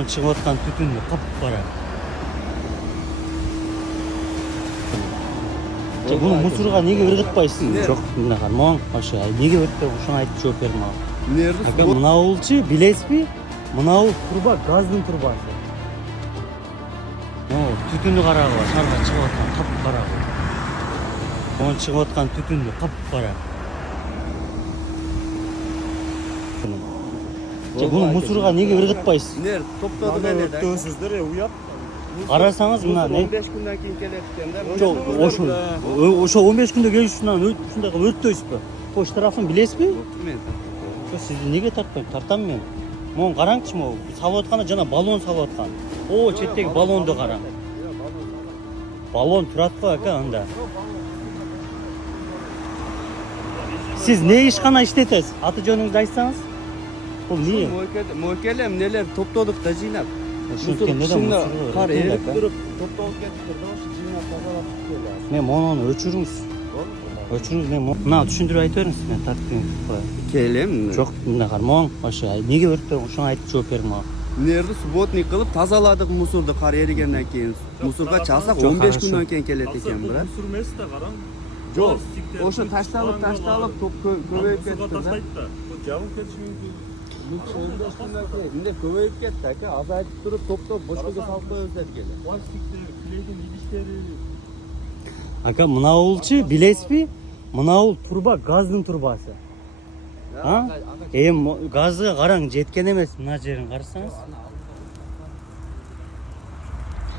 Могун чыгып аткан түтүндү капкара. Буну мусорго неге ыргытпайсыз? Жок, мына кармаң. Ошо неге өрттөп ушуну айтып жооп бердим ага. Нерди? Мына болчу, билесизби? Мына труба газдын трубасы. Түтүнү карагыла, шаарга чыгып аткан капкара. Могун чыгып аткан түтүндү капкара. Буну мусорго неге ыргытпайсыз? Нерди? Топтодук эле да. Өтөсүздөр, уят. Карасаңыз мына не? 15 күндөн кийин келет экен да. Жок, ошо 15 күндө келиш үчүн ушундай кылып өрттөйсүзбү? Ошо штрафын билесизби? Мен Сизди неге тартпайм? Тартам мен. Могу караңчы, могу салып атканда жана баллон салып аткан. О, четтеги баллонду караң. Баллон турат го ака анда. Сиз не ишкана иштетесиз? Аты жөнүңүздү айтсаңыз? Бул эмне? Мөкелем нелер топтодук да жыйнап. Ушинткенде да мусор кар эрип туруп топтолуп кетиптир да, ошо жыйнап тазалап келет. Мен мону өчүрүңүз. Өчүрүңүз, мен мына түшүндүрүп айтып бериңиз, мен тартып коеюн. Келем. Жок, мына кармаң. Ошо неге өрттөп, ошону айтып жооп бердим ага. Нерди субботник кылып тазаладык мусорду кар эригенден кийин. Мусорго чалсак 15 күндөн кийин келет экен, брат. Мусор эмес да, караң. Жок, ошо ташталып топ көбөйүп кетти да. Жабып кетиши мүмкүн. 15 күндөн кийин мындай көбөйүп кетти ака. Азайтып туруп топтоп бошкага салып коебуз дедик эле. Пластиктер, клейдин идиштери. Ака, мына болчу, билесизби? Мына бул труба газдын трубасы. Газга караң, жеткен эмес, мына жерин карасаңыз.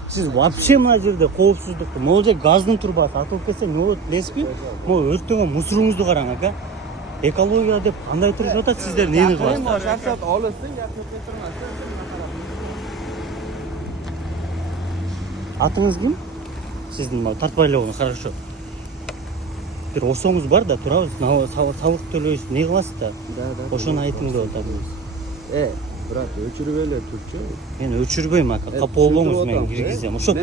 Сиз вообще мына жерде коопсуздукту, могул жер газдын трубасы атылып кетсе эмне болот билесизби? Могу өрттөгөн мусоруңузду караң ака. Экология деп кандай турушуп атат, сиздер нени кыласыздар? Шаршап алысың, жакып Атыңыз ким? Сиздин тартпай эле койгон, хорошо. Бир осоңуз бар да, турабыз, салык төлөйсүз, не кыласыз да? Ошону айтың деп атат. Брат, өчүрүп эле турчу. Мен өчүрбөйм ака, капа болбоңуз, мен киргизем. Ошо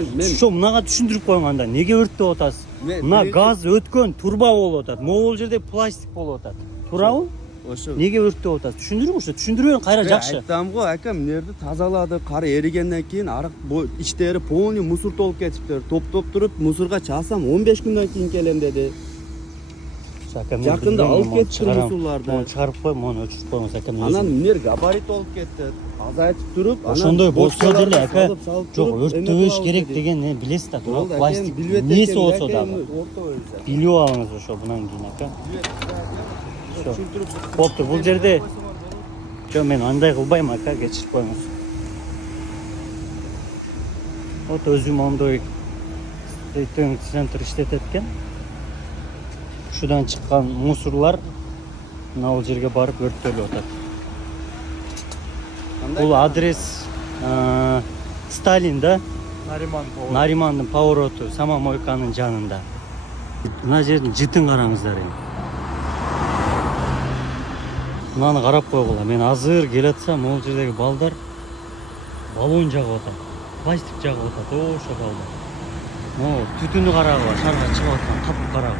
мынага түшүндүрүп коюң анда, эмнеге өрттөп атасыз? Мына газ өткөн труба болуп атат, могул жерде пластик болуп атат. Туурабы? Ошо. Неге өрттөп атасыз? Түшүндүрүң, ошо түшүндүрүп бериң, кайра жакшы. Айтам го, акам, нерди тазалады, кар эригенден кийин арык иштери полный мусор толуп кетиптир. Топтоп туруп мусорго чалсам 15 күндөн кийин келем деди. Жакында алып кетиптир мусорларды. Мону чыгарып кой, мону өчүрүп коюңуз ака. Анан эмнер габарит болуп кетти. Азайтып туруп, ошондой болсо деле ака, жок, өрттөбөш керек деген не билесиз да, пластик эмнеси болсо дагы. Билип алыңыз ошо мындан кийин ака. Болуптур, бул жерде жок, мен андай кылбайм ака, кечирип коюңуз. Вот өзүм мондой центр иштетет экен. Ушудан чыккан мусорлар мына бул жерге барып өрттөлүп атат. Бул адрес Сталин да? Наримандын повороту, самомойканын жанында. Мына жердин жытын караңыздар эми. Мынаны карап койгула. Мен азыр келатсам, могул жердеги балдар баллон жагып атат. Пластик жагып атат. Ошо балдар. Түтүнү карагыла, шаарга чыгып аткан капкара.